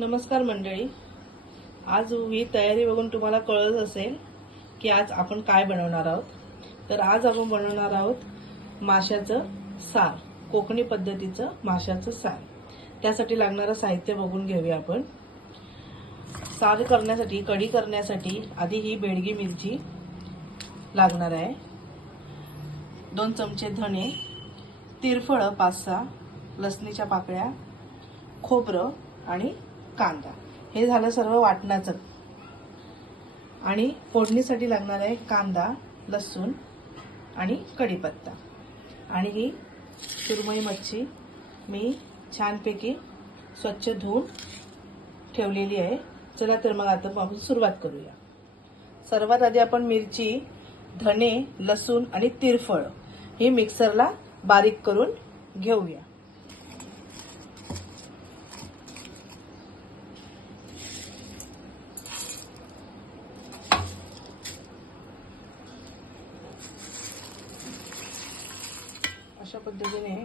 नमस्कार मंडळी. आज ही तयारी बघून तुम्हाला कळत असेल की आज आपण काय बनवणार आहोत. तर आज आपण बनवणार आहोत माशाचं सार, कोकणी पद्धतीचं माशाचं सार. त्यासाठी लागणारं साहित्य बघून घेऊया आपण. सार करण्यासाठी, कढी करण्यासाठी आधी ही बेडगी मिरची लागणार आहे, 2 चमचे धणे, तिरफळ 5-6, लसणीच्या पाकळ्या, खोबरं आणि कांदा. हे झालं सर्व वाटणाचं. आणि फोडणीसाठी लागणार आहे कांदा, लसूण आणि कढीपत्ता. आणि ही सुरमई मच्छी मी छानपैकी स्वच्छ धुवून ठेवलेली आहे. चला तर मग आता आपण सुरुवात करूया. सर्वात आधी आपण मिरची, धणे, लसूण आणि तिरफळ हे मिक्सरला बारीक करून घेऊया. अशा पद्धतीने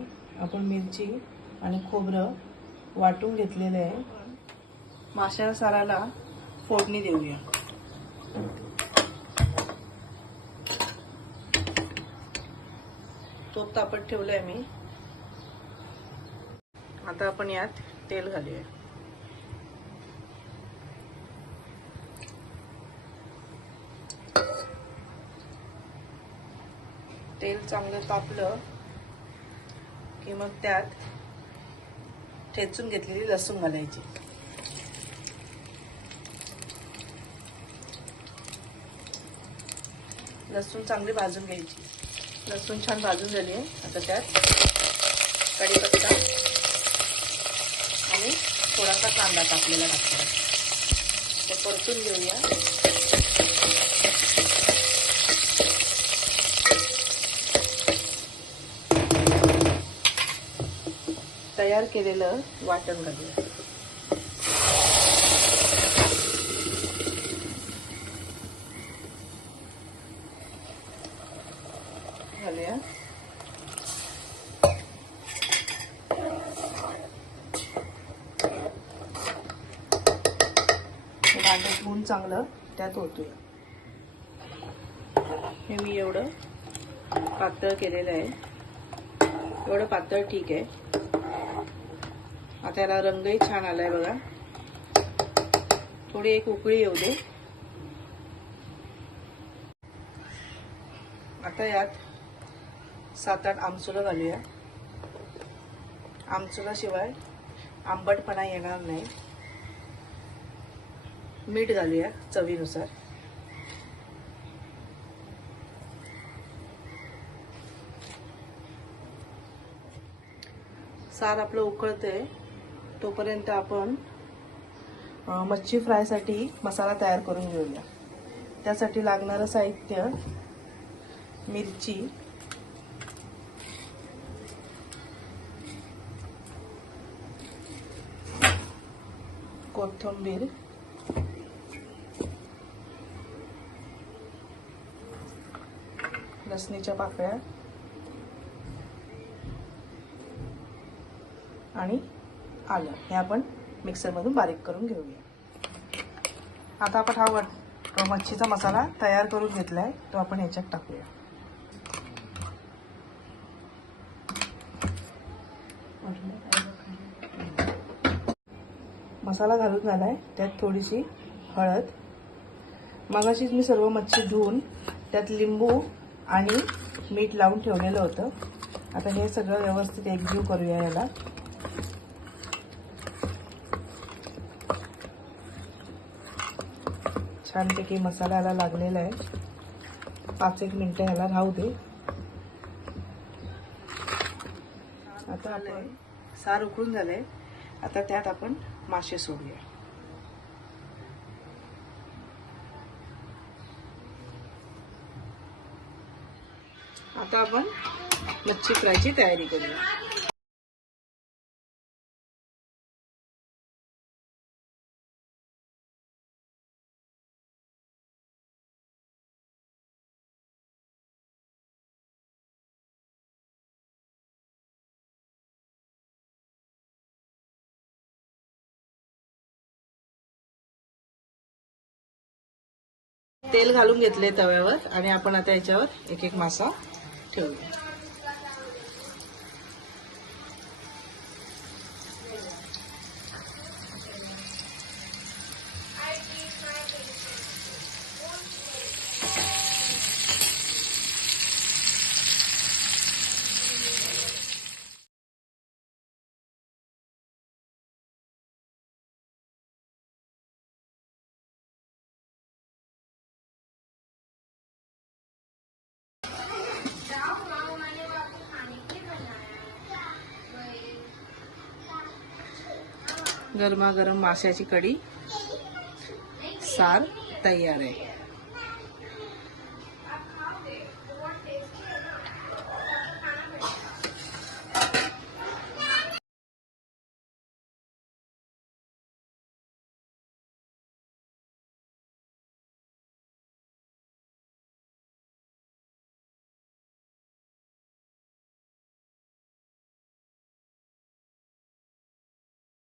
आपण मिरची आणि खोबरं वाटून घेतलेलं आहे. माशा साराला फोडणी देऊया. तूप तापत ठेवलंय मी. आता आपण यात तेल घालूया. तेल चांगलं तापलं की मग त्यात ठेचून घेतलेली लसूण घालायची. लसूण चांगली भाजून घ्यायची. लसूण छान भाजून झाली आहे. आता त्यात कढीपत्ता आणि थोडासा कांदा कापलेला टाकला. ते परतून घेऊया. तयार केलेलं वाटण घालूया. कांदा धुवून चांगलं त्यात ओतूया. हे मी एवढं पातळ केलेलं आहे. एवढं पातळ ठीक आहे. आता याला रंगही छान आलाय बघा. थोडी एक उकळी येऊ दे. आता यात 7-8 आमसुलं घालूया. आमसुलाशिवाय आंबटपणा येणार नाही. मीठ घालूया चवीनुसार. सार आपलं उकळतंय तोपर्यंत आपण मच्छी फ्रायसाठी मसाला तयार करून घेऊया. त्यासाठी लागणारं साहित्य: मिरची, कोथिंबीर, लसणीच्या पाकळ्या आणि आलं हे आपण मिक्सरमधून बारीक करून घेऊया. आता आपण हा मच्छीचा मसाला तयार करून घेतलाय तो आपण ह्याच्यात टाकूया. मसाला घालून झालाय. त्यात थोडीशी हळद. मगाशीच मी सर्व मच्छी धुवून त्यात लिंबू आणि मीठ लावून ठेवलेलं होतं. आता हे सगळं व्यवस्थित एकजीव करूया. याला छानपैकी मसाल्याला लागलेला आहे. 5-1 मिनिटं याला राहू दे. आता आपण सार उकळून झालंय. आता त्यात आपण मासे सोडूया. आता आपण मच्छी फ्रायची तयारी करूया. तेल घालून घेतले तव्यावर आणि आपण आता याच्यावर एक एक मासा ठेवूया. गरमागरम माशाची कढी सार तयार आहे.